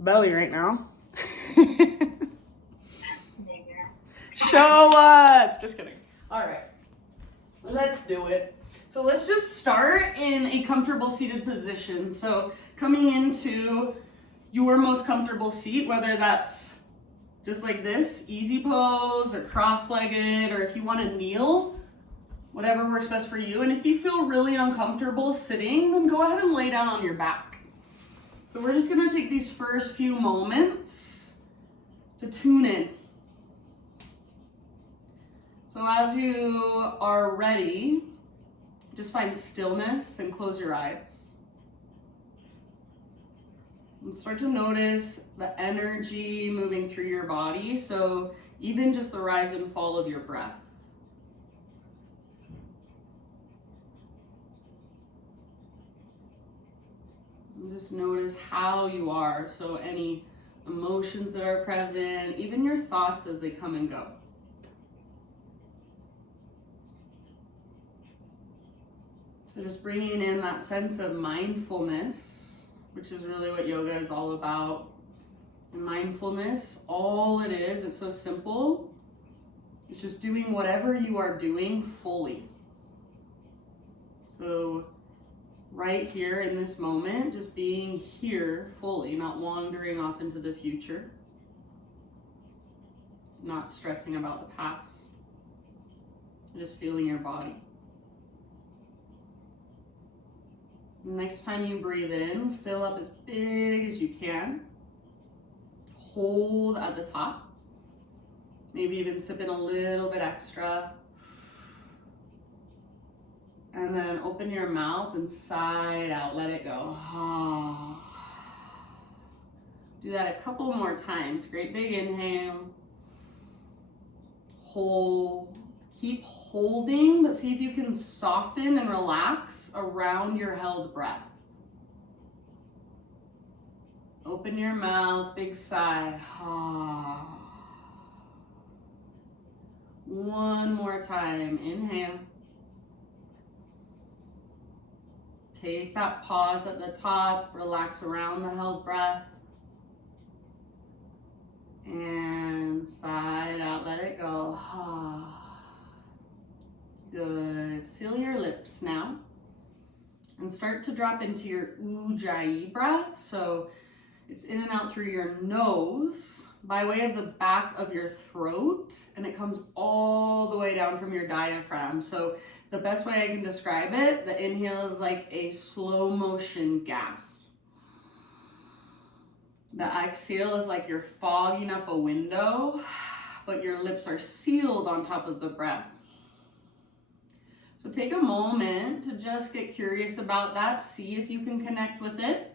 belly right now. Show us. Just kidding. All right. Let's do it. So let's just start in a comfortable seated position. So coming into your most comfortable seat, whether that's just like this, easy pose, or cross-legged, or if you want to kneel, whatever works best for you. And if you feel really uncomfortable sitting, then go ahead and lay down on your back. So we're just going to take these first few moments to tune in. So as you are ready, just find stillness and close your eyes. And start to notice the energy moving through your body. So even just the rise and fall of your breath. And just notice how you are. So any emotions that are present, even your thoughts as they come and go. So just bringing in that sense of mindfulness, which is really what yoga is all about. And mindfulness, all it is, it's so simple. It's just doing whatever you are doing fully. So right here in this moment, just being here fully, not wandering off into the future, not stressing about the past, just feeling your body. Next time you breathe in, fill up as big as you can. Hold at the top. Maybe even sip in a little bit extra. And then open your mouth and sigh out. Let it go. Do that a couple more times. Great big inhale. Hold. Keep holding, but see if you can soften and relax around your held breath. Open your mouth, big sigh. One more time. Inhale. Take that pause at the top. Relax around the held breath. And sigh it out. Let it go. Good. Seal your lips now. And start to drop into your Ujjayi breath. So it's in and out through your nose by way of the back of your throat. And it comes all the way down from your diaphragm. So the best way I can describe it, the inhale is like a slow motion gasp. The exhale is like you're fogging up a window, but your lips are sealed on top of the breath. So take a moment to just get curious about that. See if you can connect with it.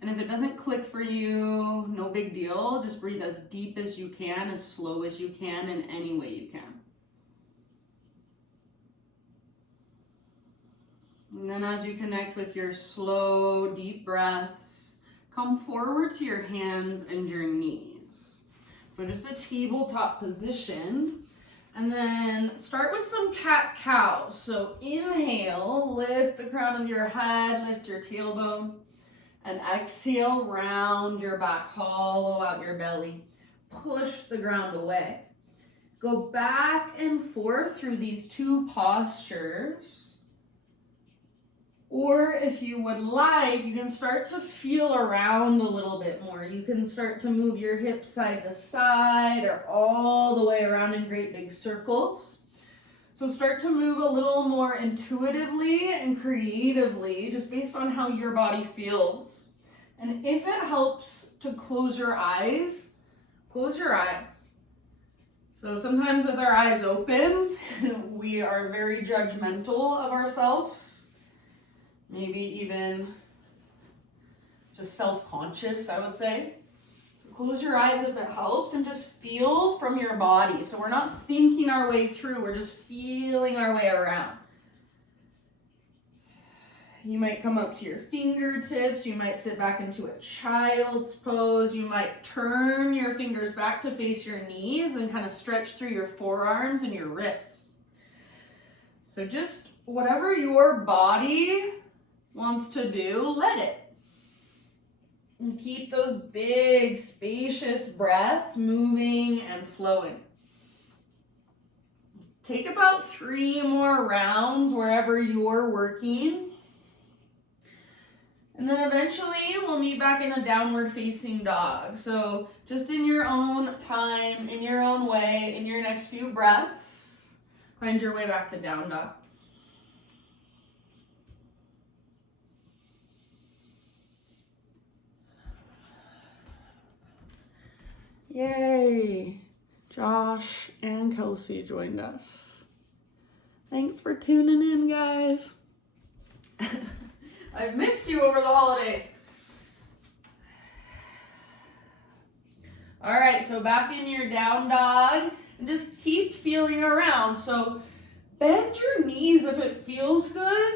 And if it doesn't click for you, no big deal. Just breathe as deep as you can, as slow as you can, in any way you can. And then as you connect with your slow, deep breaths, come forward to your hands and your knees. So just a tabletop position. And then start with some cat-cow. So inhale, lift the crown of your head, lift your tailbone. And exhale, round your back, hollow out your belly. Push the ground away. Go back and forth through these two postures. Or if you would like, you can start to feel around a little bit more. You can start to move your hips side to side or all the way around in great big circles. So start to move a little more intuitively and creatively, just based on how your body feels. And if it helps to close your eyes, close your eyes. So sometimes with our eyes open, we are very judgmental of ourselves. Maybe even just self-conscious, I would say. So close your eyes if it helps and just feel from your body. So we're not thinking our way through, we're just feeling our way around. You might come up to your fingertips, you might sit back into a child's pose, you might turn your fingers back to face your knees and kind of stretch through your forearms and your wrists. So just whatever your body wants to do, let it. And keep those big, spacious breaths moving and flowing. Take about 3 more rounds wherever you're working. And then eventually we'll meet back in a downward facing dog. So just in your own time, in your own way, in your next few breaths, find your way back to down dog. Yay! Josh and Kelsey joined us. Thanks for tuning in, guys. I've missed you over the holidays. All right, so back in your down dog, and just keep feeling around. So bend your knees if it feels good,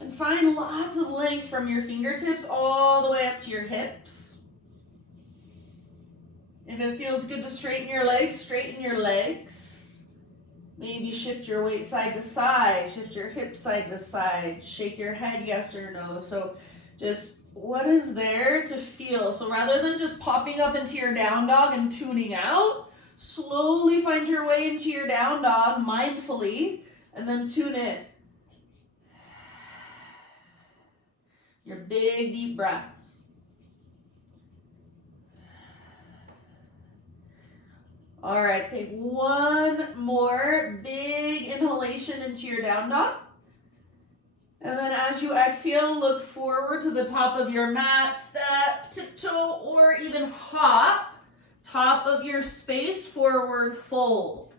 and find lots of length from your fingertips all the way up to your hips. If it feels good to straighten your legs, straighten your legs. Maybe shift your weight side to side, shift your hips side to side, shake your head yes or no. So just what is there to feel? So rather than just popping up into your down dog and tuning out, slowly find your way into your down dog mindfully and then tune in. Your big deep breaths. All right, take one more big inhalation into your down dog. And then as you exhale, look forward to the top of your mat, step, tiptoe, or even hop. Top of your space, forward fold.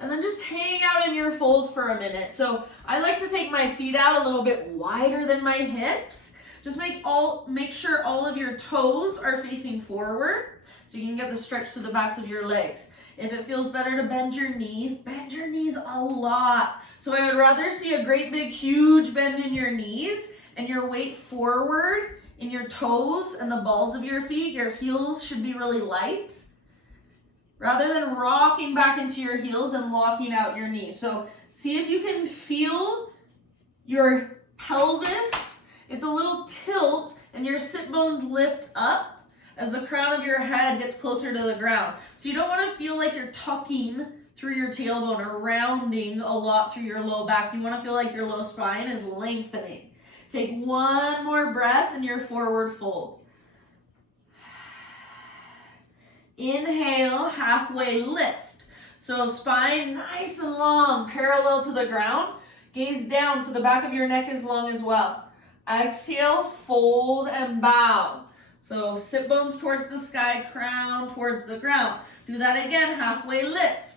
And then just hang out in your fold for a minute. So I like to take my feet out a little bit wider than my hips. Just make sure all of your toes are facing forward so you can get the stretch to the backs of your legs. If it feels better to bend your knees a lot. So I would rather see a great big huge bend in your knees and your weight forward in your toes and the balls of your feet. Your heels should be really light rather than rocking back into your heels and locking out your knees. So see if you can feel your pelvis. It's a little tilt and your sit bones lift up as the crown of your head gets closer to the ground. So you don't want to feel like you're tucking through your tailbone or rounding a lot through your low back. You want to feel like your low spine is lengthening. Take one more breath in your forward fold. Inhale, halfway lift. So spine nice and long, parallel to the ground. Gaze down so the back of your neck is long as well. Exhale, fold and bow. So sit bones towards the sky, crown towards the ground. Do that again, halfway lift.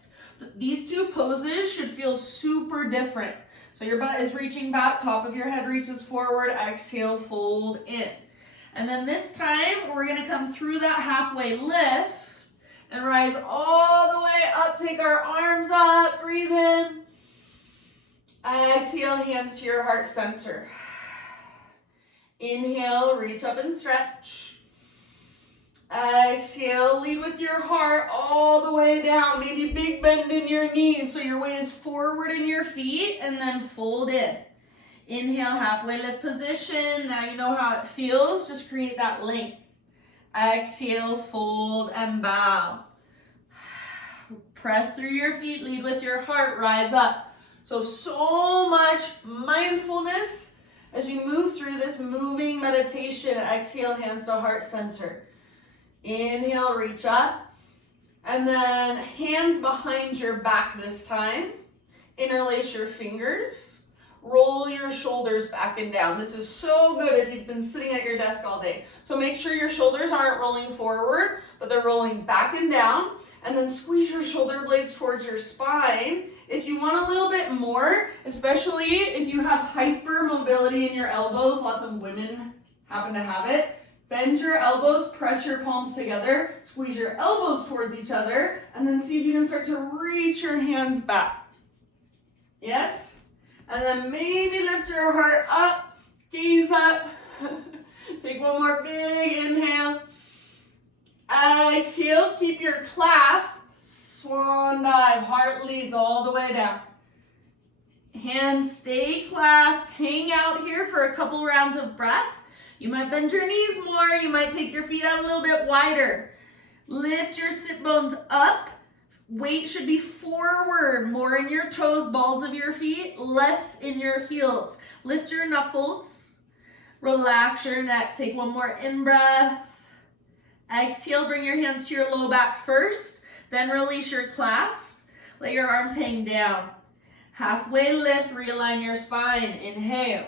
These two poses should feel super different. So your butt is reaching back, top of your head reaches forward, exhale, fold in. And then this time, we're gonna come through that halfway lift and rise all the way up, take our arms up, breathe in. Exhale, hands to your heart center. Inhale, reach up and stretch. Exhale, lead with your heart all the way down. Maybe big bend in your knees so your weight is forward in your feet and then fold in. Inhale, halfway lift position. Now you know how it feels. Just create that length. Exhale, fold and bow. Press through your feet, lead with your heart, rise up. So much mindfulness as you move through this moving meditation. Exhale, hands to heart center. Inhale, reach up. And then hands behind your back this time. Interlace your fingers. Roll your shoulders back and down. This is so good if you've been sitting at your desk all day. So make sure your shoulders aren't rolling forward, but they're rolling back and down. And then squeeze your shoulder blades towards your spine. If you want a little bit more, especially if you have hypermobility in your elbows, lots of women happen to have it, bend your elbows, press your palms together, squeeze your elbows towards each other, and then see if you can start to reach your hands back. Yes? And then maybe lift your heart up, gaze up. Take one more big inhale. Exhale, keep your clasp, swan dive, heart leads all the way down. Hands stay clasped, hang out here for a couple rounds of breath. You might bend your knees more. You might take your feet out a little bit wider. Lift your sit bones up. Weight should be forward, more in your toes, balls of your feet, less in your heels. Lift your knuckles. Relax your neck. Take one more in-breath. Exhale, bring your hands to your low back first, then release your clasp. Let your arms hang down. Halfway lift, realign your spine. Inhale.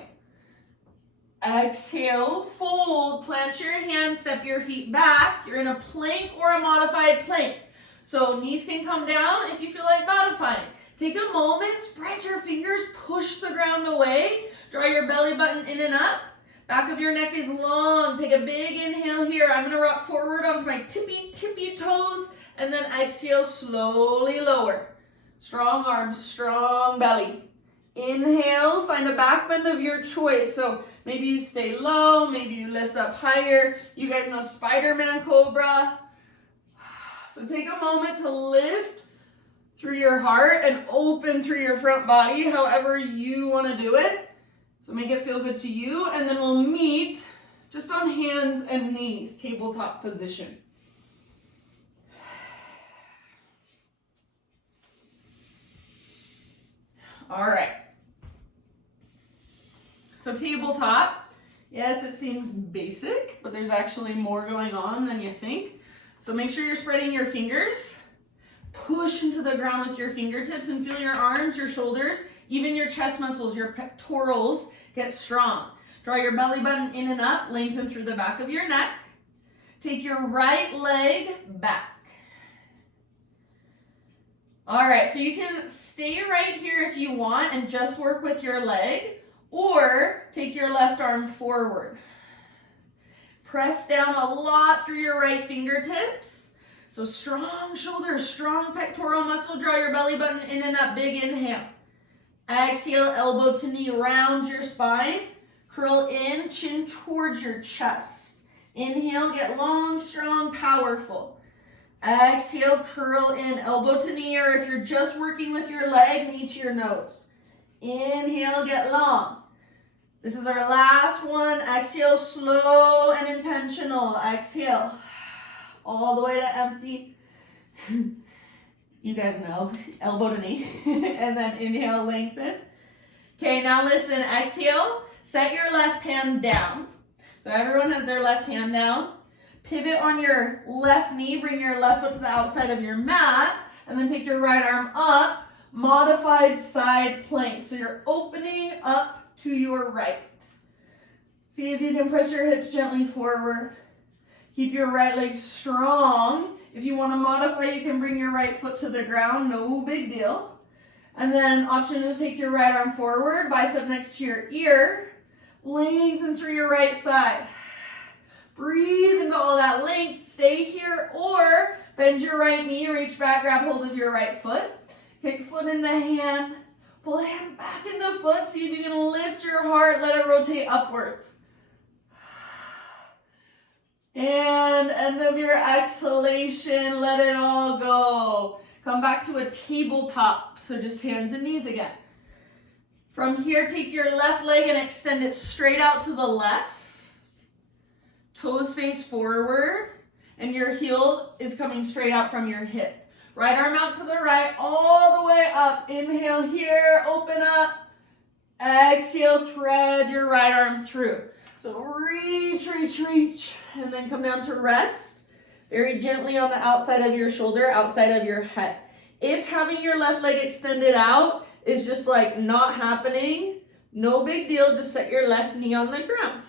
Exhale, fold, plant your hands, step your feet back. You're in a plank or a modified plank. So knees can come down if you feel like modifying. Take a moment, spread your fingers, push the ground away. Draw your belly button in and up. Back of your neck is long. Take a big inhale here. I'm gonna rock forward onto my tippy toes, and then exhale, slowly lower. Strong arms, strong belly. Inhale, find a back bend of your choice. So maybe you stay low, maybe you lift up higher. You guys know Spider-Man Cobra. So take a moment to lift through your heart and open through your front body, however you want to do it. So make it feel good to you, and then we'll meet just on hands and knees, tabletop position. All right. So tabletop, yes, it seems basic, but there's actually more going on than you think. So make sure you're spreading your fingers. Push into the ground with your fingertips and feel your arms, your shoulders, even your chest muscles, your pectorals get strong. Draw your belly button in and up, lengthen through the back of your neck. Take your right leg back. All right, so you can stay right here if you want and just work with your leg, or take your left arm forward. Press down a lot through your right fingertips. So strong shoulders, strong pectoral muscle. Draw your belly button in and up, big inhale. Exhale, elbow to knee, round your spine. Curl in, chin towards your chest. Inhale, get long, strong, powerful. Exhale, curl in, elbow to knee, or if you're just working with your leg, knee to your nose. Inhale, get long. This is our last one. Exhale, slow and intentional. Exhale, all the way to empty. You guys know, elbow to knee. And then inhale, lengthen. Okay, now listen, exhale, set your left hand down. So everyone has their left hand down. Pivot on your left knee, bring your left foot to the outside of your mat, and then take your right arm up, modified side plank. So you're opening up to your right. See if you can press your hips gently forward. Keep your right leg strong. If you want to modify, you can bring your right foot to the ground, no big deal. And then option to take your right arm forward, bicep next to your ear. Lengthen through your right side. Breathe into all that length. Stay here, or bend your right knee, reach back, grab hold of your right foot. Kick foot into hand. Pull hand back into foot. See if you can lift your heart, let it rotate upwards. And end of your exhalation, let it all go. Come back to a tabletop, so just hands and knees again. From here, take your left leg and extend it straight out to the left. Toes face forward, and your heel is coming straight out from your hip. Right arm out to the right, all the way up. Inhale here, open up. Exhale, thread your right arm through. So reach, reach, reach, and then come down to rest. Very gently on the outside of your shoulder, outside of your head. If having your left leg extended out is just like not happening, no big deal, just set your left knee on the ground.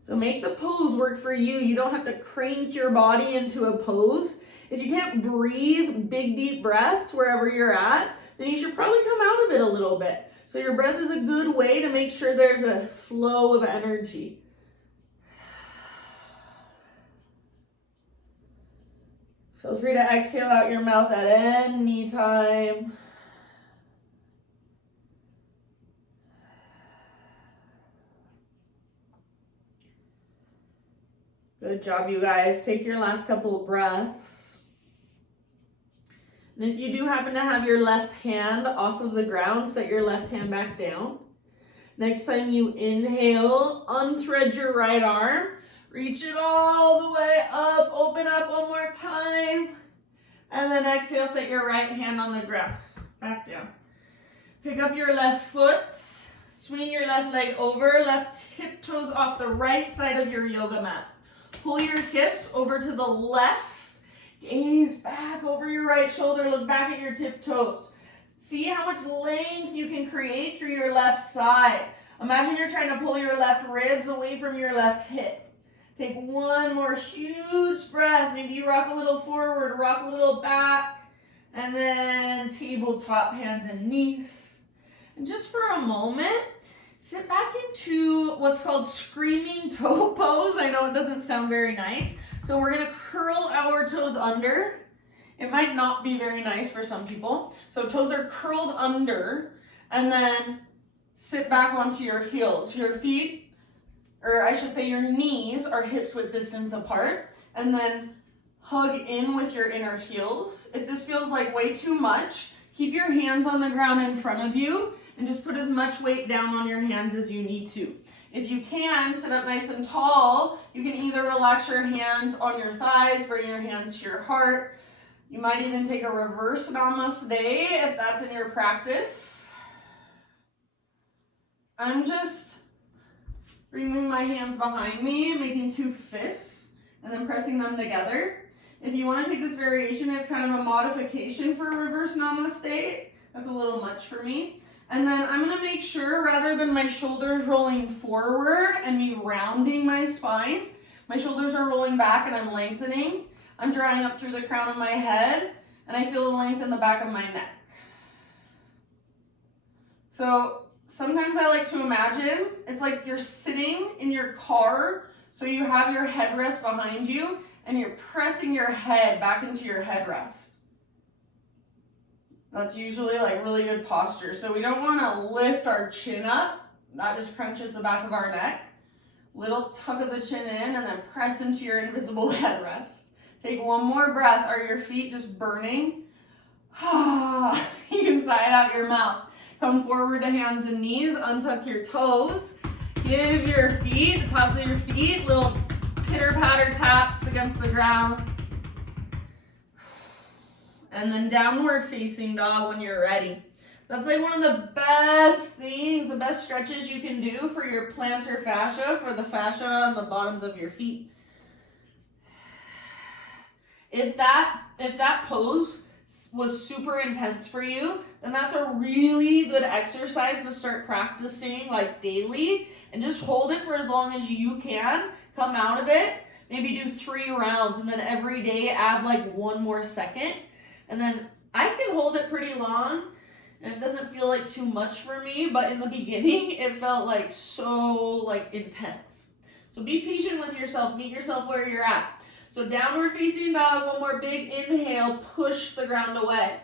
So make the pose work for you. You don't have to crank your body into a pose. If you can't breathe big, deep breaths wherever you're at, then you should probably come out of it a little bit. So your breath is a good way to make sure there's a flow of energy. Feel free to exhale out your mouth at any time. Good job, you guys. Take your last couple of breaths. And if you do happen to have your left hand off of the ground, set your left hand back down. Next time you inhale, unthread your right arm, reach it all the way up, open up one more time, and then exhale, set your right hand on the ground, back down. Pick up your left foot, swing your left leg over, left tiptoes off the right side of your yoga mat. Pull your hips over to the left, gaze back over your right shoulder, look back at your tiptoes. See how much length you can create through your left side. Imagine you're trying to pull your left ribs away from your left hip. Take one more huge breath. Maybe you rock a little forward, rock a little back, and then tabletop, hands and knees. And just for a moment, sit back into what's called screaming toe pose. I know it doesn't sound very nice. So we're gonna curl our toes under. It might not be very nice for some people. So toes are curled under, and then sit back onto your heels. Your feet, or I should say your knees, are hips width distance apart, and then hug in with your inner heels. If this feels like way too much, keep your hands on the ground in front of you and just put as much weight down on your hands as you need to. If you can, sit up nice and tall. You can either relax your hands on your thighs, bring your hands to your heart. You might even take a reverse namaste if that's in your practice. I'm just bringing my hands behind me and making two fists and then pressing them together. If you want to take this variation, it's kind of a modification for reverse namaste. That's a little much for me. And then I'm going to make sure, rather than my shoulders rolling forward and me rounding my spine, my shoulders are rolling back and I'm lengthening. I'm drawing up through the crown of my head, and I feel the length in the back of my neck. So sometimes I like to imagine it's like you're sitting in your car, so you have your headrest behind you, and you're pressing your head back into your headrest. That's usually like really good posture. So we don't want to lift our chin up. That just crunches the back of our neck. Little tug of the chin in, and then press into your invisible headrest. Take one more breath. Are your feet just burning? You can sigh out your mouth. Come forward to hands and knees. Untuck your toes. Give your feet, the tops of your feet, little pitter-patter taps against the ground. And then downward facing dog when you're ready. That's like one of the best things, the best stretches you can do for your plantar fascia, for the fascia on the bottoms of your feet. If that pose was super intense for you, then that's a really good exercise to start practicing like daily, and just hold it for as long as you can. Come out of it, maybe do 3 rounds, and then every day add like 1 more second. And then I can hold it pretty long, and it doesn't feel like too much for me, but in the beginning, it felt like so like intense. So be patient with yourself, meet yourself where you're at. So downward facing dog, 1 more big inhale, push the ground away.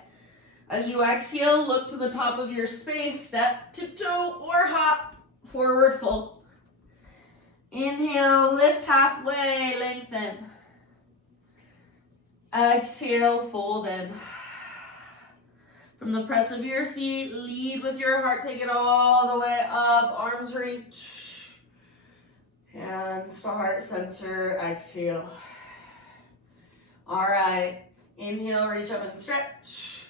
As you exhale, look to the top of your space, step, tiptoe, or hop, forward fold. Inhale, lift halfway, lengthen. Exhale, fold in. From the press of your feet, lead with your heart, take it all the way up, arms reach. Hands to heart center, exhale. All right, inhale, reach up and stretch.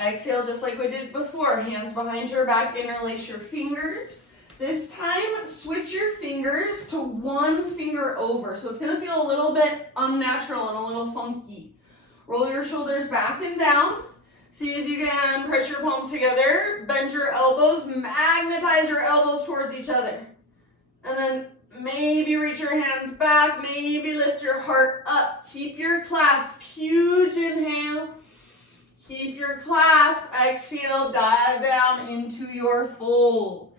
Exhale, just like we did before, hands behind your back, interlace your fingers. This time, switch your fingers to 1 finger over. So it's gonna feel a little bit unnatural and a little funky. Roll your shoulders back and down. See if you can press your palms together, bend your elbows, magnetize your elbows towards each other. And then maybe reach your hands back, maybe lift your heart up. Keep your clasp, huge inhale. Keep your clasp, exhale, dive down into your fold.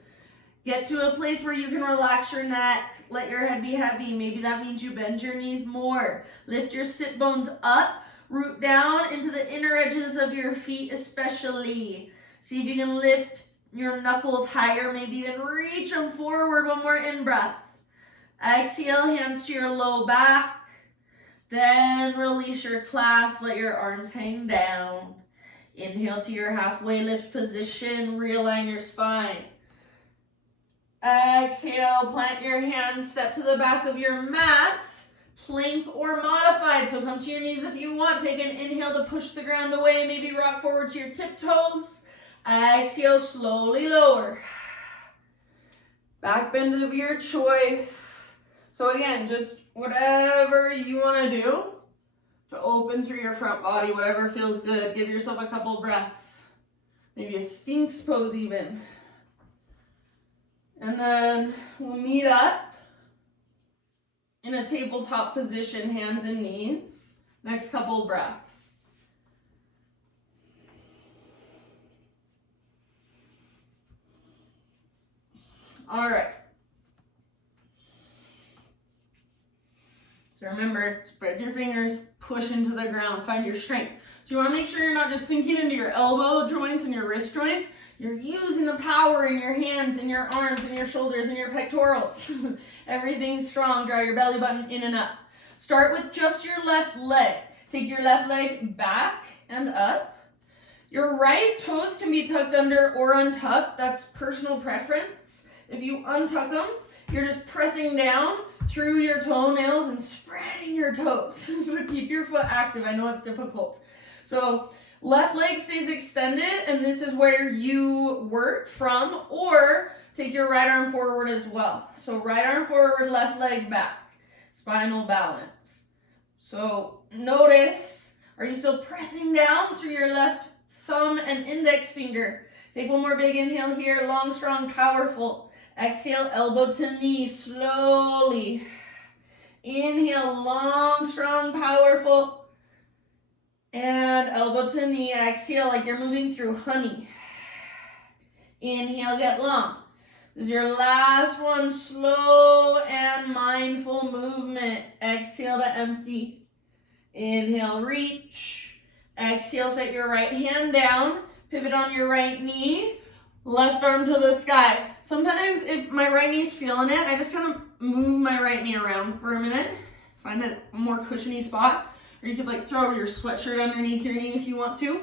Get to a place where you can relax your neck, let your head be heavy. Maybe that means you bend your knees more. Lift your sit bones up, root down into the inner edges of your feet especially. See if you can lift your knuckles higher, maybe even reach them forward. 1 more in-breath. Exhale, hands to your low back. Then release your clasp, let your arms hang down. Inhale to your halfway lift position, realign your spine. Exhale, plant your hands, step to the back of your mat, plank or modified. So come to your knees if you want. Take an inhale to push the ground away, maybe rock forward to your tiptoes. Exhale, slowly lower. Back bend of your choice. So again, just whatever you want to do to open through your front body, whatever feels good. Give yourself a couple breaths. Maybe a Sphinx pose even. And then we'll meet up in a tabletop position, hands and knees. Next couple breaths. All right. So remember, spread your fingers, push into the ground, find your strength. So you want to make sure you're not just sinking into your elbow joints and your wrist joints. You're using the power in your hands and your arms and your shoulders and your pectorals. Everything's strong. Draw your belly button in and up. Start with just your left leg. Take your left leg back and up. Your right toes can be tucked under or untucked. That's personal preference. If you untuck them, you're just pressing down through your toenails and spreading your toes. So keep your foot active. I know it's difficult. So left leg stays extended, and this is where you work from, or take your right arm forward as well. So right arm forward, left leg back. Spinal balance. So notice, are you still pressing down through your left thumb and index finger? Take one more big inhale here, long, strong, powerful. Exhale, elbow to knee, slowly. Inhale, long, strong, powerful. And elbow to knee, exhale like you're moving through honey. Inhale, get long. This is your last one, slow and mindful movement. Exhale to empty. Inhale, reach. Exhale, set your right hand down. Pivot on your right knee. Left arm to the sky. Sometimes if my right knee's feeling it, I just kind of move my right knee around for a minute. Find a more cushiony spot. Or you could like throw your sweatshirt underneath your knee if you want to.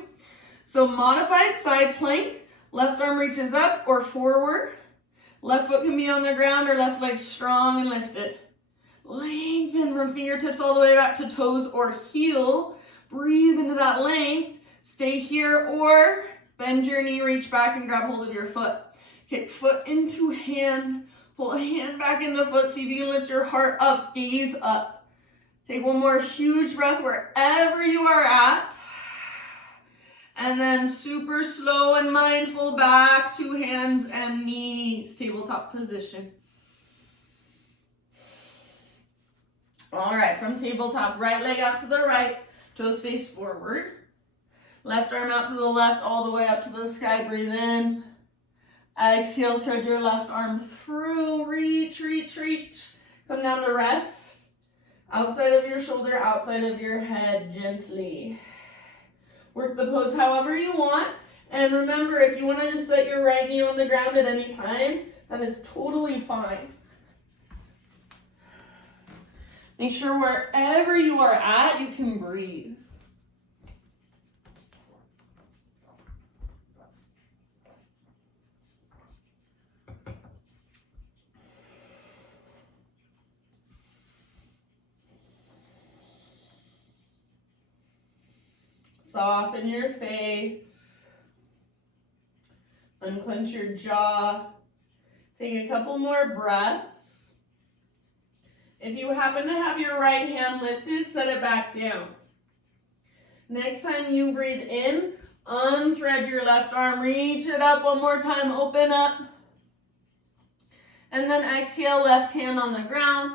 So modified side plank. Left arm reaches up or forward. Left foot can be on the ground or left leg strong and lifted. Lengthen from fingertips all the way back to toes or heel. Breathe into that length. Stay here or bend your knee, reach back and grab hold of your foot. Kick foot into hand. Pull a hand back into foot. See if you can lift your heart up. Gaze up. Take one more huge breath wherever you are at. And then super slow and mindful back to hands and knees. Tabletop position. All right, from tabletop, right leg out to the right, toes face forward. Left arm out to the left, all the way up to the sky. Breathe in. Exhale, thread your left arm through. Reach, reach, reach. Come down to rest. Outside of your shoulder, outside of your head, gently. Work the pose however you want. And remember, if you want to just set your right knee on the ground at any time, that is totally fine. Make sure wherever you are at, you can breathe. Soften your face. Unclench your jaw. Take a couple more breaths. If you happen to have your right hand lifted, set it back down. Next time you breathe in, unthread your left arm, reach it up one more time, open up. And then exhale, left hand on the ground.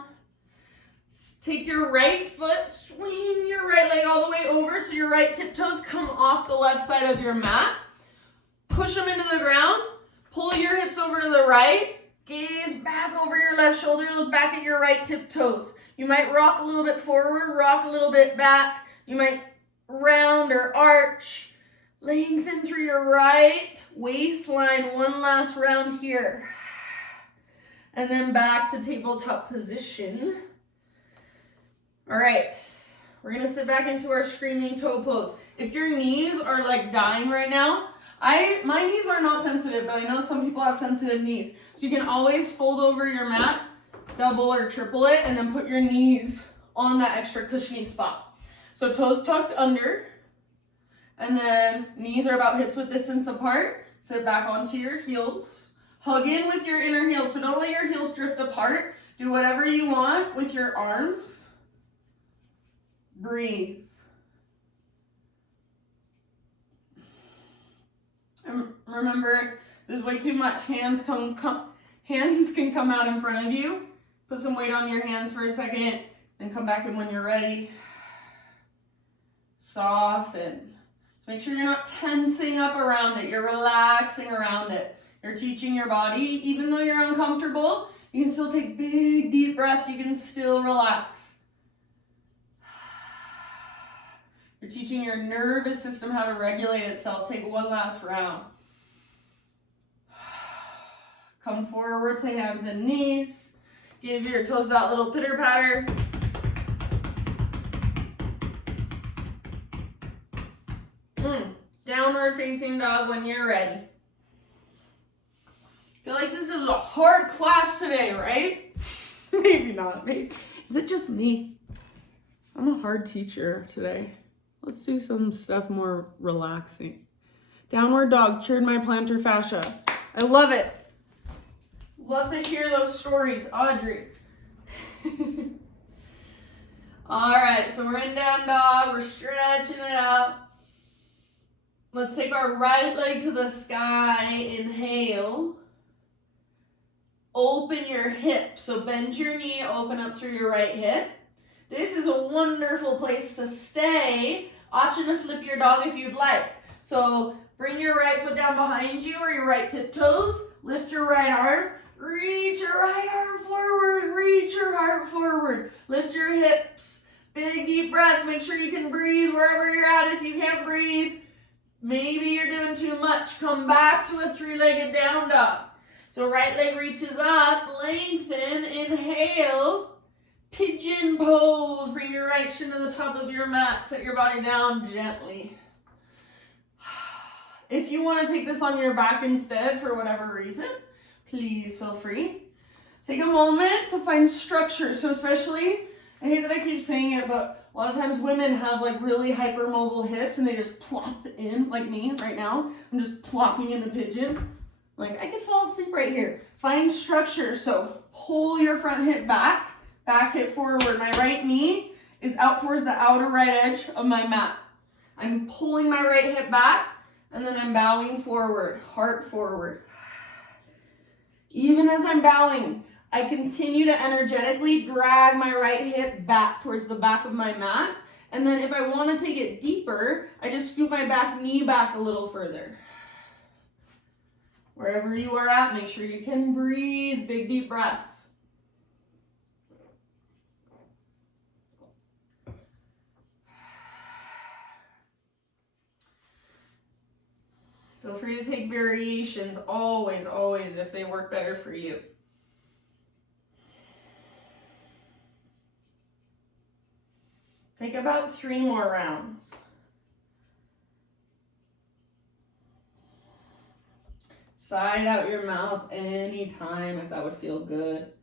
Take your right foot, swing your right leg all the way over so your right tiptoes come off the left side of your mat. Push them into the ground. Pull your hips over to the right. Gaze back over your left shoulder. Look back at your right tiptoes. You might rock a little bit forward, rock a little bit back. You might round or arch. Lengthen through your right waistline. One last round here. And then back to tabletop position. All right, We're gonna sit back into our screaming toe pose. If your knees are like dying right now, my knees are not sensitive, but I know some people have sensitive knees. So you can always fold over your mat, double or triple it, and then put your knees on that extra cushiony spot. So toes tucked under, and then knees are about hips width distance apart. Sit back onto your heels. Hug in with your inner heels, so don't let your heels drift apart. Do whatever you want with your arms. Breathe. And remember, if there's way too much, hands can come out in front of you. Put some weight on your hands for a second, then come back in when you're ready. Soften. So make sure you're not tensing up around it. You're relaxing around it. You're teaching your body, even though you're uncomfortable, you can still take big, deep breaths. You can still relax. You're teaching your nervous system how to regulate itself. Take one last round. Come forward to hands and knees. Give your toes that little pitter patter. Downward facing dog when you're ready. Feel like this is a hard class today, right? Maybe not. Maybe. Is it just me? I'm a hard teacher today. Let's do some stuff more relaxing. Downward dog, cured my plantar fascia. I love it. Love to hear those stories, Audrey. All right, so we're in down dog. We're stretching it out. Let's take our right leg to the sky. Inhale. Open your hip. So bend your knee, open up through your right hip. This is a wonderful place to stay. Option to flip your dog if you'd like. So bring your right foot down behind you or your right tiptoes. Lift your right arm. Reach your right arm forward. Reach your heart forward. Lift your hips. Big deep breaths. Make sure you can breathe wherever you're at. If you can't breathe, maybe you're doing too much. Come back to a three-legged down dog. So right leg reaches up. Lengthen. Inhale. Pigeon pose. Bring your right shin to the top of your mat. Set your body down gently. If you want to take this on your back instead for whatever reason, please feel free. Take a moment to find structure. So especially, I hate that I keep saying it, but a lot of times women have like really hypermobile hips and they just plop in, like me right now. I'm just plopping into pigeon. Like I could fall asleep right here. Find structure. So pull your front hip back. Back hip forward. My right knee is out towards the outer right edge of my mat. I'm pulling my right hip back and then I'm bowing forward, heart forward. Even as I'm bowing, I continue to energetically drag my right hip back towards the back of my mat. And then if I want to take it deeper, I just scoop my back knee back a little further. Wherever you are at, make sure you can breathe, big deep breaths. Feel free to take variations, always, always, if they work better for you. Take about 3 more rounds. Side out your mouth anytime if that would feel good.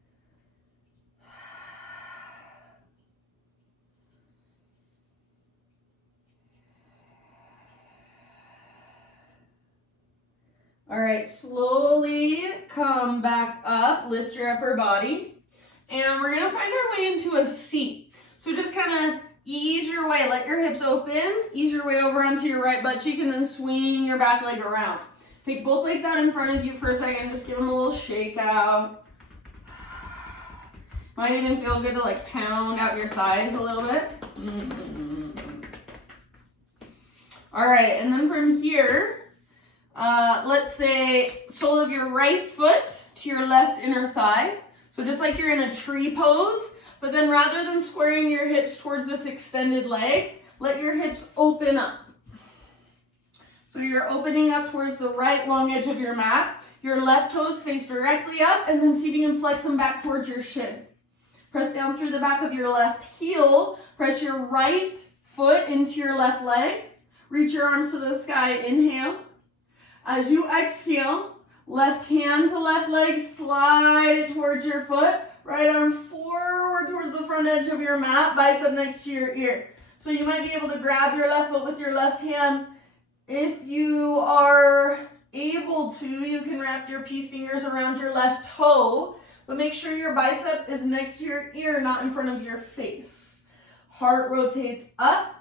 All right, slowly come back up, lift your upper body, and we're gonna find our way into a seat. So just kind of ease your way, let your hips open, ease your way over onto your right butt cheek, and then swing your back leg around. Take both legs out in front of you for a second, just give them a little shake out. Might even feel good to like pound out your thighs a little bit. All right, and then from here, let's say sole of your right foot to your left inner thigh. So just like you're in a tree pose, but then rather than squaring your hips towards this extended leg, let your hips open up. So you're opening up towards the right long edge of your mat. Your left toes face directly up, and then see if you can flex them back towards your shin. Press down through the back of your left heel. Press your right foot into your left leg. Reach your arms to the sky. Inhale. As you exhale, left hand to left leg, slide it towards your foot. Right arm forward towards the front edge of your mat, bicep next to your ear. So you might be able to grab your left foot with your left hand. If you are able to, you can wrap your peace fingers around your left toe, but make sure your bicep is next to your ear, not in front of your face. Heart rotates up.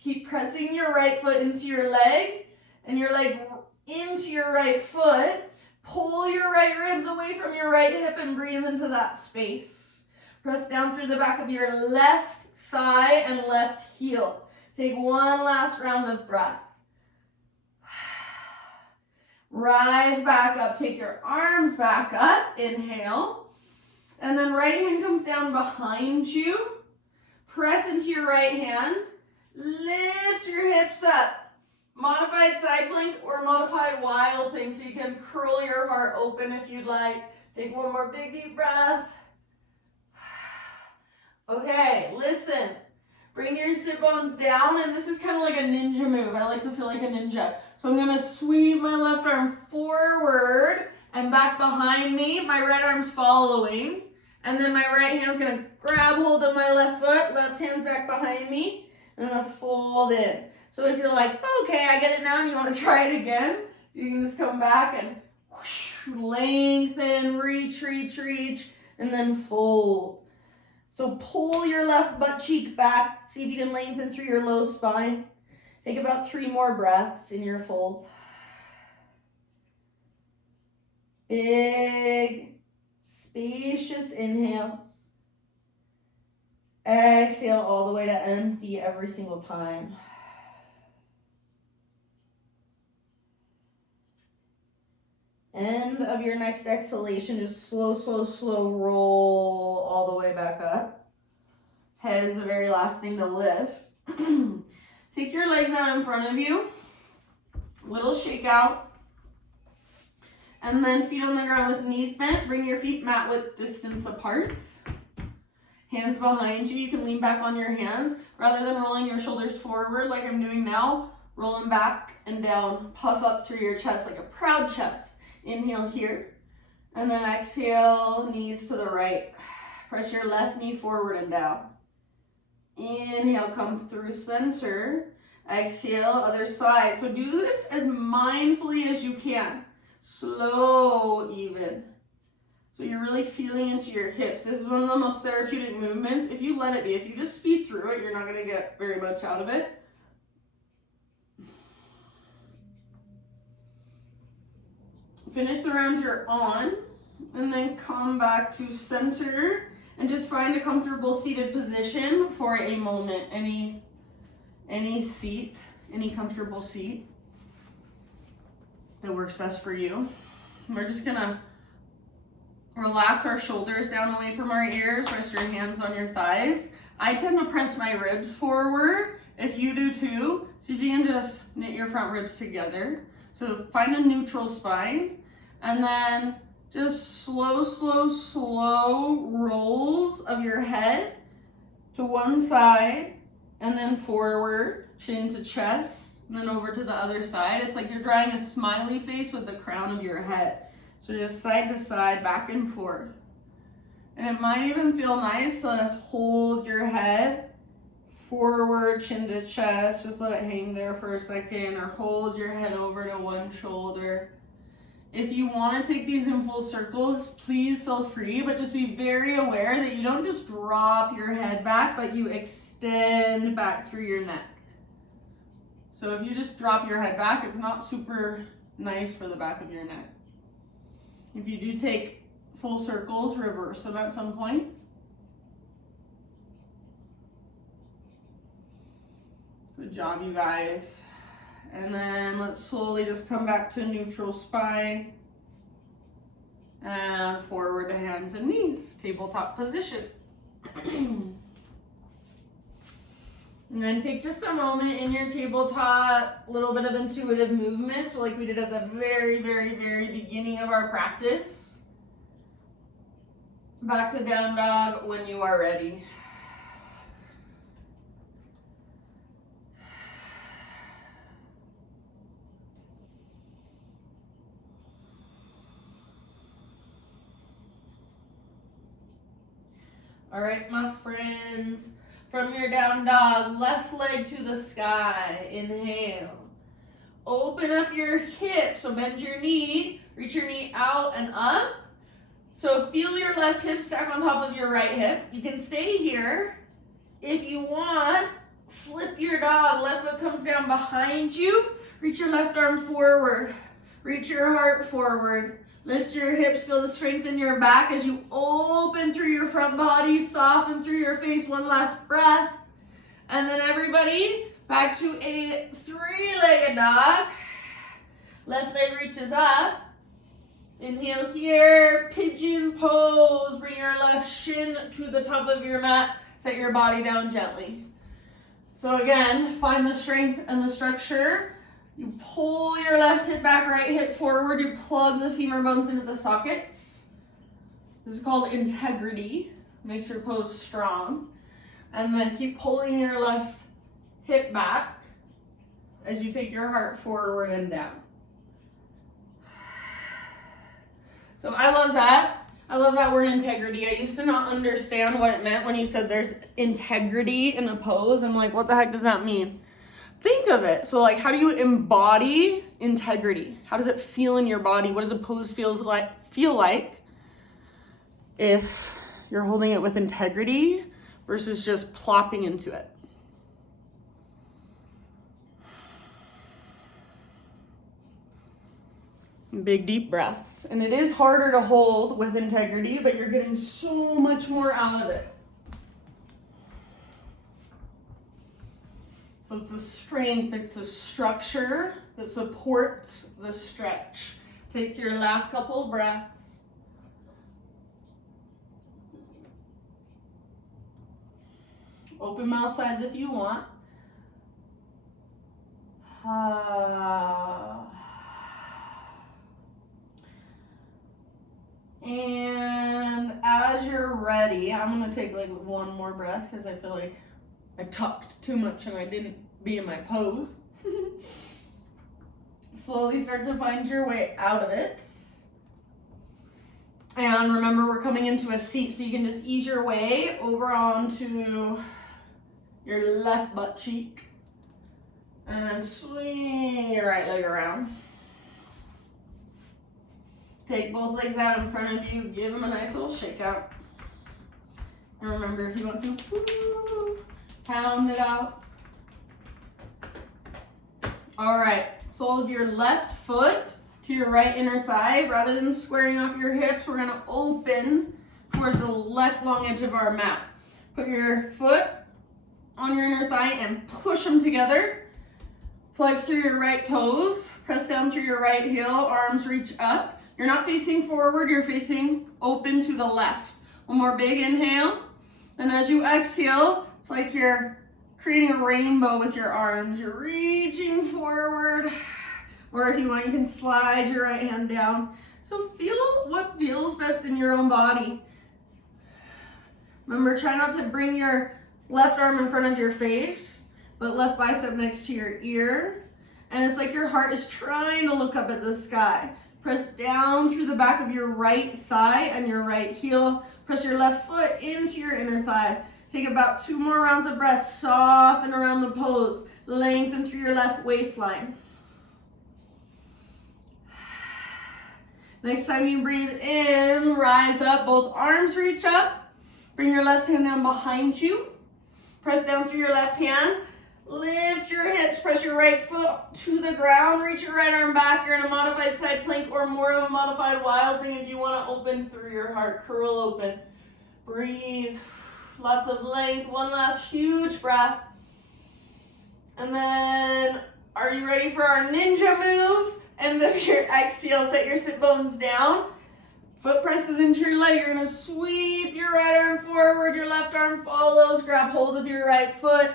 Keep pressing your right foot into your leg and your leg into your right foot. Pull your right ribs away from your right hip and breathe into that space. Press down through the back of your left thigh and left heel. Take one last round of breath. Rise back up. Take your arms back up. Inhale. And then right hand comes down behind you. Press into your right hand. Lift your hips up. Modified side plank or modified wild thing, so you can curl your heart open if you'd like. Take one more big deep breath. Okay, listen. Bring your sit bones down, and this is kind of like a ninja move. I like to feel like a ninja. So I'm going to sweep my left arm forward and back behind me. My right arm's following. And then my right hand's going to grab hold of my left foot. Left hand's back behind me. I'm going to fold in. So if you're like, okay, I get it now, and you want to try it again, you can just come back and whoosh, lengthen, reach, and then fold. So pull your left butt cheek back. See if you can lengthen through your low spine. Take about 3 more breaths in your fold. Big, spacious inhales. Exhale all the way to empty every single time. End of your next exhalation, just slow roll all the way back up. Head is the very last thing to lift. Take your legs out in front of you. Little shake out. And then feet on the ground with knees bent. Bring your feet mat width distance apart. Hands behind you. You can lean back on your hands. Rather than rolling your shoulders forward like I'm doing now, roll them back and down. Puff up through your chest like a proud chest. Inhale here, and then exhale, knees to the right. Press your left knee forward and down. Inhale, come through center. Exhale, other side. So do this as mindfully as you can. Slow, even. So you're really feeling into your hips. This is one of the most therapeutic movements. If you let it be, if you just speed through it, you're not going to get very much out of it. Finish the round you're on, and then come back to center and just find a comfortable seated position for a moment. Any seat, any comfortable seat that works best for you. We're just gonna relax our shoulders down away from our ears. Rest your hands on your thighs. I tend to press my ribs forward. If you do too, so if you can just knit your front ribs together. So find a neutral spine, and then just slow rolls of your head to one side, and then forward, chin to chest, and then over to the other side. It's like you're drawing a smiley face with the crown of your head. So just side to side, back and forth. And it might even feel nice to hold your head forward, chin to chest, just let it hang there for a second, or hold your head over to one shoulder. If you want to take these in full circles, please feel free, but just be very aware that you don't just drop your head back, but you extend back through your neck. So if you just drop your head back, it's not super nice for the back of your neck. If you do take full circles, reverse them at some point. Good job, you guys. And then let's slowly just come back to neutral spine. And forward to hands and knees, tabletop position. And then take just a moment in your tabletop, a little bit of intuitive movement, so like we did at the very beginning of our practice. Back to down dog when you are ready. All right, my friends, from your down dog, left leg to the sky, inhale. Open up your hips, so bend your knee, reach your knee out and up. So feel your left hip stack on top of your right hip. You can stay here. If you want, flip your dog, left foot comes down behind you, reach your left arm forward, reach your heart forward. Lift your hips, feel the strength in your back as you open through your front body, soften through your face, one last breath. And then everybody, back to a three-legged dog. Left leg reaches up. Inhale here, pigeon pose. Bring your left shin to the top of your mat. Set your body down gently. So again, find the strength and the structure. You pull your left hip back, right hip forward. You plug the femur bones into the sockets. This is called integrity. Makes your pose strong. And then keep pulling your left hip back as you take your heart forward and down. So I love that. I love that word integrity. I used to not understand what it meant when you said there's integrity in a pose. I'm like, what the heck does that mean? Think of it. So like, how do you embody integrity? How does it feel in your body? What does a pose feel like if you're holding it with integrity versus just plopping into it? Big deep breaths. And it is harder to hold with integrity, but you're getting so much more out of it. So it's the strength, it's a structure that supports the stretch. Take your last couple breaths. Open mouth size if you want. And as you're ready, I'm gonna take like one more breath because I feel like I talked too much and I didn't be in my pose. Slowly start to find your way out of it. And remember, we're coming into a seat, so you can just ease your way over onto your left butt cheek. And then swing your right leg around. Take both legs out in front of you, give them a nice little shake out. And remember, if you want to, pound it out. All right, sole of your left foot to your right inner thigh. Rather than squaring off your hips, we're gonna open towards the left long edge of our mat. Put your foot on your inner thigh and push them together. Flex through your right toes, press down through your right heel, arms reach up. You're not facing forward, you're facing open to the left. One more big inhale. And as you exhale, it's like you're creating a rainbow with your arms. You're reaching forward. Or if you want, you can slide your right hand down. So feel what feels best in your own body. Remember, try not to bring your left arm in front of your face, but left bicep next to your ear. And it's like your heart is trying to look up at the sky. Press down through the back of your right thigh and your right heel. Press your left foot into your inner thigh. Take about 2 more rounds of breath. Soften around the pose. Lengthen through your left waistline. Next time you breathe in, rise up. Both arms reach up. Bring your left hand down behind you. Press down through your left hand. Lift your hips, press your right foot to the ground, reach your right arm back. You're in a modified side plank or more of a modified wild thing if you want to open through your heart. Curl open. Breathe. Lots of length. One last huge breath. And then, are you ready for our ninja move? End of your exhale, set your sit bones down. Foot presses into your leg. You're going to sweep your right arm forward. Your left arm follows. Grab hold of your right foot.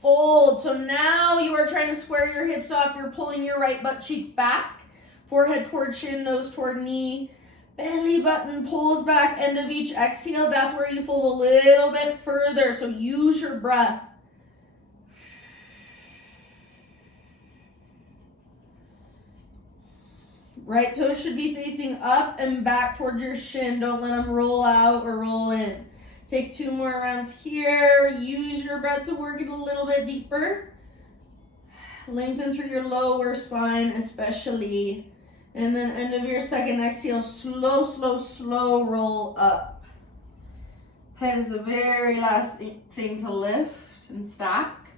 Fold. So now you are trying to square your hips off. You're pulling your right butt cheek back. Forehead toward shin, nose toward knee. Belly button pulls back, end of each exhale. That's where you fold a little bit further. So use your breath. Right toes should be facing up and back towards your shin. Don't let them roll out or roll in. Take 2 more rounds here. Use your breath to work it a little bit deeper. Lengthen through your lower spine especially. And then end of your second exhale, slow, slow, slow roll up. Head is the very last thing to lift and stack.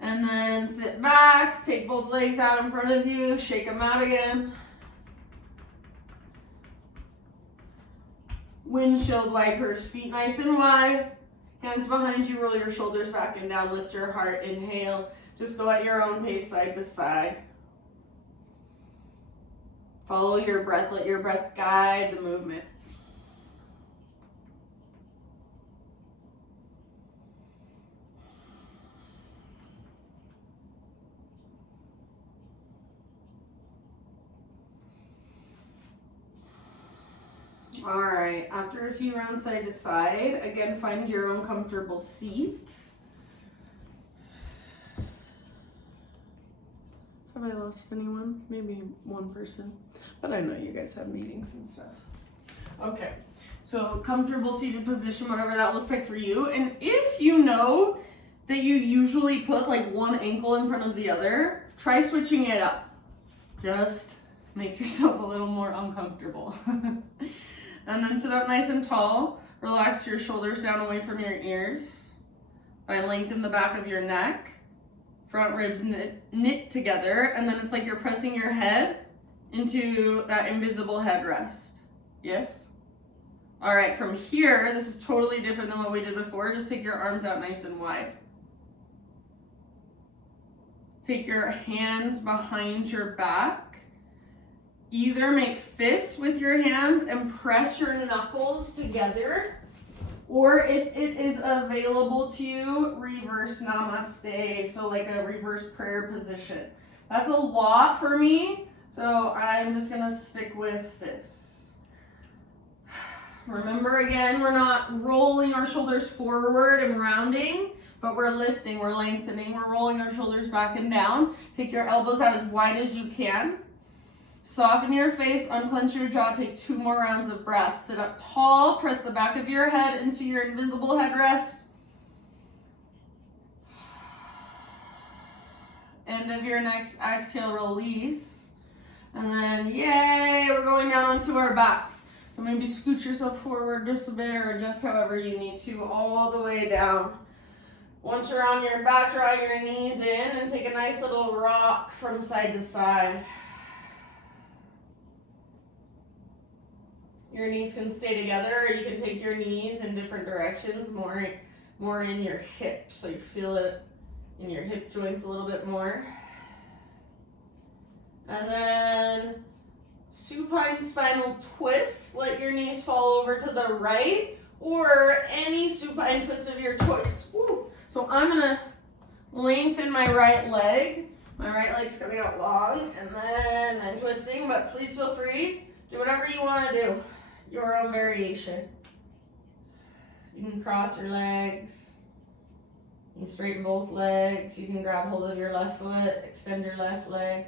And then sit back, take both legs out in front of you, shake them out again. Windshield wipers, feet nice and wide. Hands behind you, roll your shoulders back and down, lift your heart, inhale. Just go at your own pace, side to side. Follow your breath, let your breath guide the movement. All right, after a few rounds side to side, again, find your own comfortable seat. Have I lost anyone? Maybe one person, but I know you guys have meetings and stuff. Okay, so comfortable seated position, whatever that looks like for you. And if you know that you usually put like one ankle in front of the other, try switching it up. Just make yourself a little more uncomfortable. And then sit up nice and tall. Relax your shoulders down away from your ears. Find length in the back of your neck. Front ribs knit together. And then it's like you're pressing your head into that invisible headrest. Yes? All right, from here, this is totally different than what we did before. Just take your arms out nice and wide. Take your hands behind your back. Either make fists with your hands and press your knuckles together, or if it is available to you, reverse namaste, so like a reverse prayer position. That's a lot for me, so I'm just gonna stick with fists. Remember again, we're not rolling our shoulders forward and rounding, but we're lifting, we're lengthening, we're rolling our shoulders back and down. Take your elbows out as wide as you can. Soften your face, unclench your jaw, take 2 more rounds of breath. Sit up tall, press the back of your head into your invisible headrest. End of your next exhale, release. And then, yay, we're going down onto our backs. So maybe scoot yourself forward just a bit or adjust however you need to, all the way down. Once you're on your back, draw your knees in and take a nice little rock from side to side. Your knees can stay together, or you can take your knees in different directions, more in your hips, so you feel it in your hip joints a little bit more. And then supine spinal twist. Let your knees fall over to the right, or any supine twist of your choice. Woo. So I'm gonna lengthen my right leg. My right leg's coming out long, and then I'm twisting, but please feel free. Do whatever you want to do. Your own variation. You can cross your legs. You can straighten both legs. You can grab hold of your left foot, extend your left leg.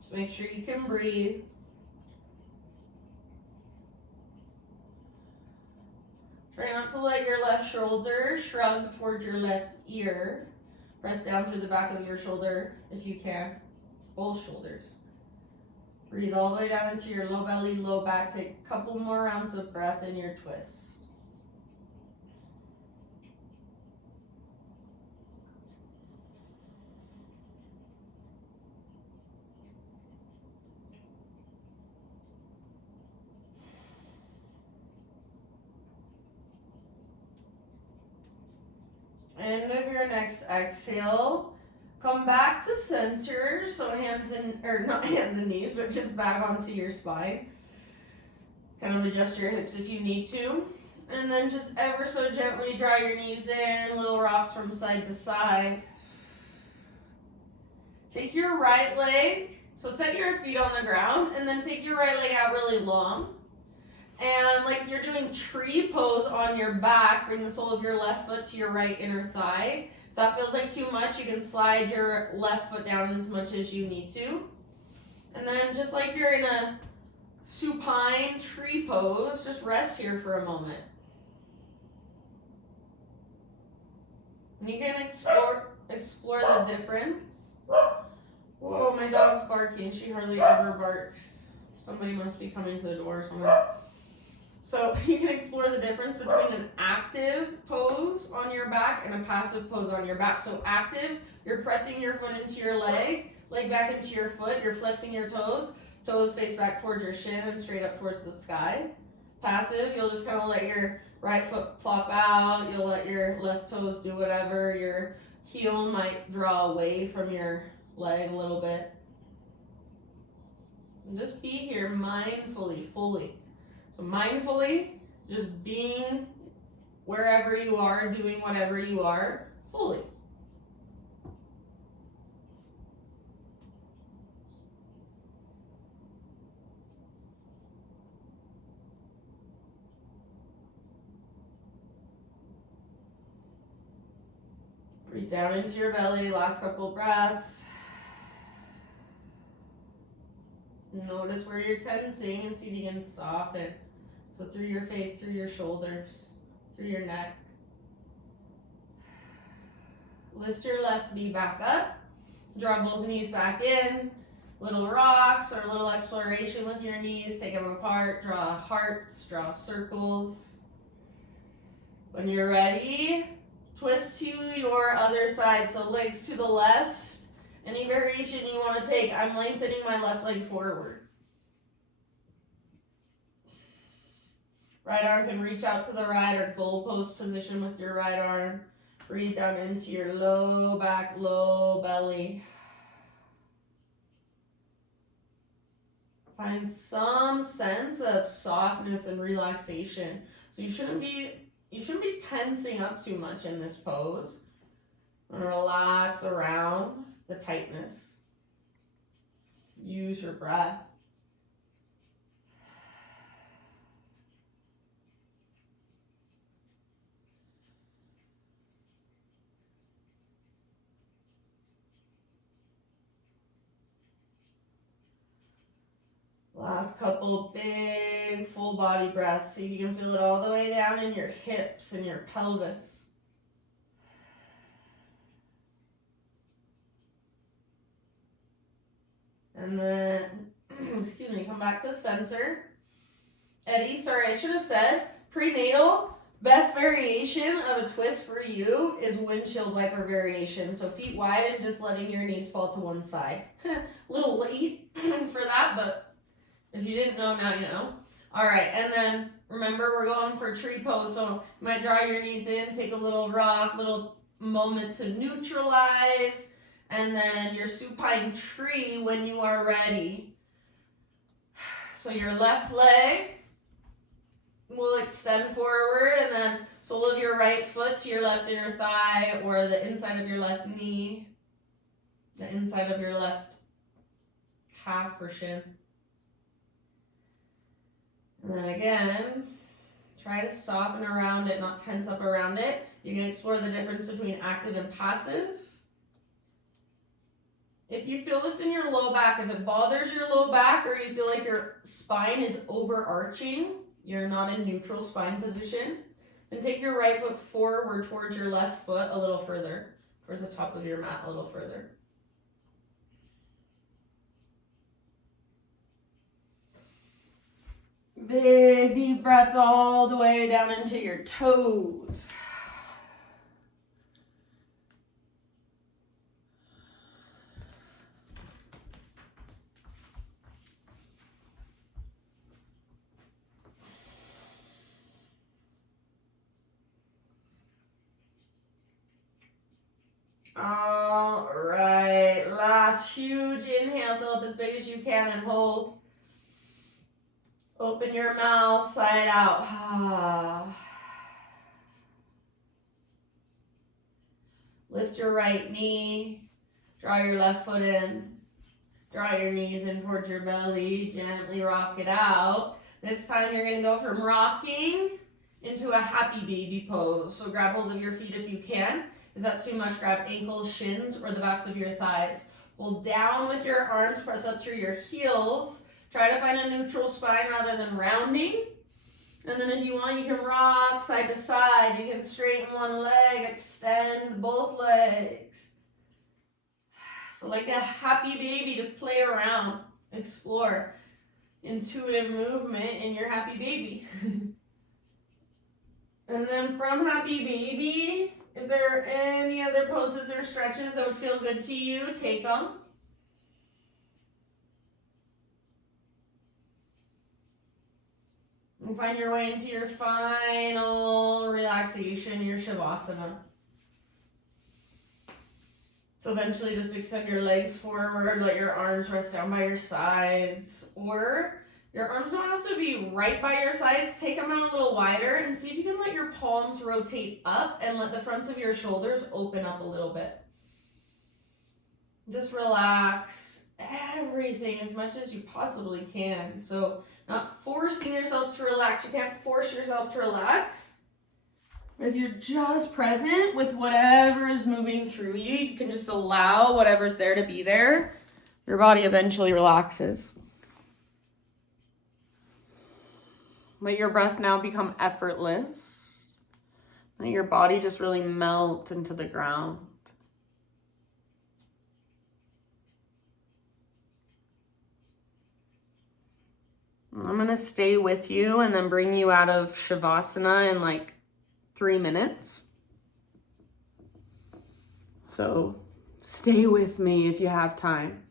Just make sure you can breathe. Try not to let your left shoulder shrug towards your left ear. Press down through the back of your shoulder if you can. Both shoulders. Breathe all the way down into your low belly, low back. Take a couple more rounds of breath in your twist. End of your next exhale. Come back to center, so hands in, or not hands and knees, but just back onto your spine. Kind of adjust your hips if you need to. And then just ever so gently draw your knees in, little rocks from side to side. Take your right leg, So set your feet on the ground and then take your right leg out really long. And like you're doing tree pose on your back, bring the sole of your left foot to your right inner thigh. If that feels like too much, you can slide your left foot down as much as you need to. And then just like you're in a supine tree pose, just rest here for a moment. And you can explore the difference. Whoa, my dog's barking. She hardly ever barks. Somebody must be coming to the door somewhere. So you can explore the difference between an active pose on your back and a passive pose on your back. So active, you're pressing your foot into your leg back into your foot, you're flexing your toes face back towards your shin and straight up towards the sky. Passive, you'll just kind of let your right foot plop out, you'll let your left toes do whatever, your heel might draw away from your leg a little bit. And just be here mindfully, fully. So mindfully, just being wherever you are, doing whatever you are, fully. Breathe down into your belly, last couple breaths. Notice where you're tensing and see if you can soften. So through your face, through your shoulders, through your neck. Lift your left knee back up. Draw both knees back in. Little rocks or little exploration with your knees. Take them apart. Draw hearts, draw circles. When you're ready, twist to your other side. So legs to the left. Any variation you want to take. I'm lengthening my left leg forward. Right arm can reach out to the right or goalpost position with your right arm. Breathe down into your low back, low belly. Find some sense of softness and relaxation. So you shouldn't be tensing up too much in this pose. And relax around the tightness. Use your breath. Last couple big full body breaths. See if you can feel it all the way down in your hips and your pelvis. And then, excuse me, come back to center. Eddie, sorry, I should have said, prenatal, best variation of a twist for you is windshield wiper variation. So feet wide and just letting your knees fall to one side. A little late for that, but if you didn't know, now you know. All right, and then remember we're going for tree pose. So you might draw your knees in, take a little rock, little moment to neutralize. And then your supine tree when you are ready. So your left leg will extend forward and then sole of your right foot to your left inner thigh or the inside of your left knee, the inside of your left calf or shin. And then again, try to soften around it, not tense up around it. You can explore the difference between active and passive. If you feel this in your low back, if it bothers your low back or you feel like your spine is overarching, you're not in neutral spine position, then take your right foot forward towards your left foot a little further, towards the top of your mat a little further. Big deep breaths all the way down into your toes. All right, last huge inhale, fill up as big as you can and hold. Open your mouth, side out. Lift your right knee, draw your left foot in. Draw your knees in towards your belly, gently rock it out. This time you're gonna go from rocking into a happy baby pose. So grab hold of your feet if you can. If that's too much, grab ankles, shins, or the backs of your thighs. Hold down with your arms, press up through your heels. Try to find a neutral spine rather than rounding. And then if you want, you can rock side to side. You can straighten one leg, extend both legs. So like a happy baby, just play around, explore intuitive movement in your happy baby. And then from happy baby, if there are any other poses or stretches that would feel good to you, take them. And find your way into your final relaxation, your Shavasana. So eventually just extend your legs forward, let your arms rest down by your sides, or your arms don't have to be right by your sides. Take them out a little wider and see if you can let your palms rotate up and let the fronts of your shoulders open up a little bit. Just relax everything as much as you possibly can. So not forcing yourself to relax. You can't force yourself to relax. If you're just present with whatever is moving through you, you can just allow whatever's there to be there. Your body eventually relaxes. Let your breath now become effortless. Let your body just really melt into the ground. I'm going to stay with you and then bring you out of Shavasana in like 3 minutes. So stay with me if you have time.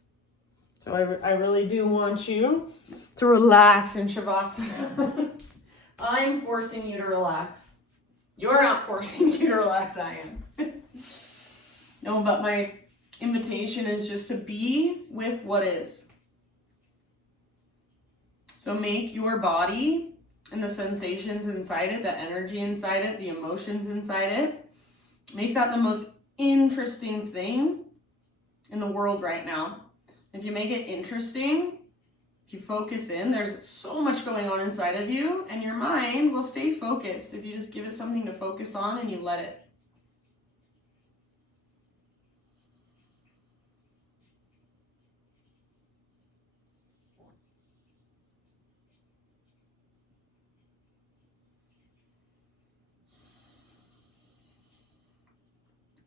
So I really do want you to relax in Shavasana. I'm forcing you to relax. You're not forcing you to relax, I am. No, but my invitation is just to be with what is. So make your body and the sensations inside it, the energy inside it, the emotions inside it, make that the most interesting thing in the world right now. If you make it interesting, if you focus in, there's so much going on inside of you, and your mind will stay focused if you just give it something to focus on and you let it.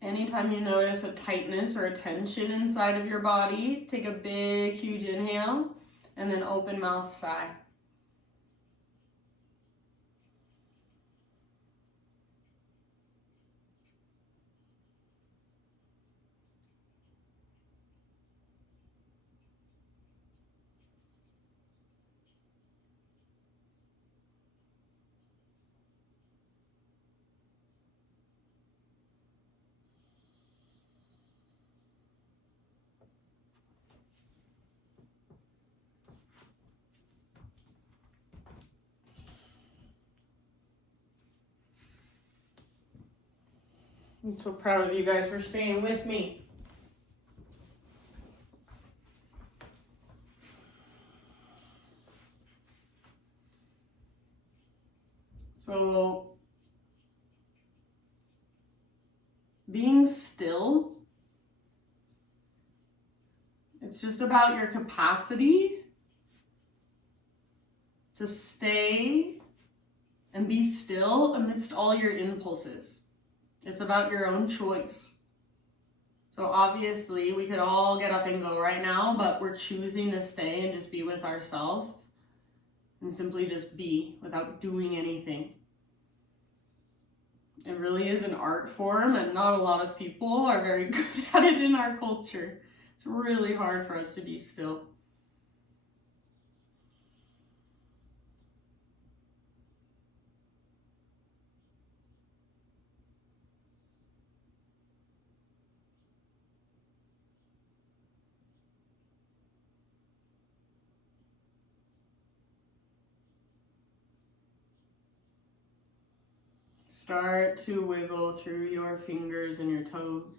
Anytime you notice a tightness or a tension inside of your body, take a big, huge inhale and then open mouth sigh. I'm so proud of you guys for staying with me. So, being still, it's just about your capacity to stay and be still amidst all your impulses. It's about your own choice. So obviously we could all get up and go right now, but we're choosing to stay and just be with ourselves and simply just be without doing anything. It really is an art form, and not a lot of people are very good at it in our culture. It's really hard for us to be still. Start to wiggle through your fingers and your toes.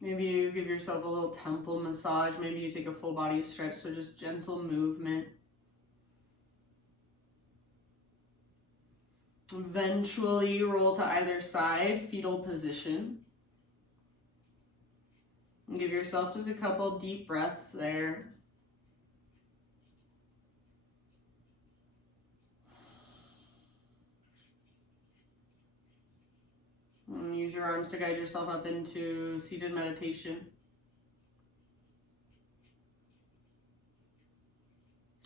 Maybe you give yourself a little temple massage. Maybe you take a full body stretch, so just gentle movement. Eventually roll to either side, fetal position. And give yourself just a couple deep breaths there. And use your arms to guide yourself up into seated meditation.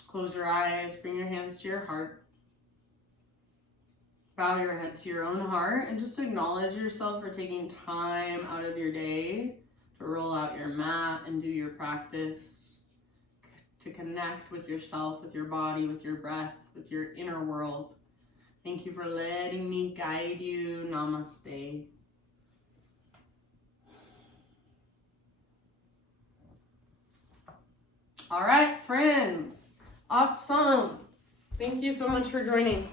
Close your eyes, bring your hands to your heart. Bow your head to your own heart and just acknowledge yourself for taking time out of your day to roll out your mat and do your practice, to connect with yourself, with your body, with your breath, with your inner world. Thank you for letting me guide you. Namaste. All right, friends. Awesome. Thank you so much for joining.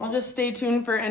I'll just stay tuned for any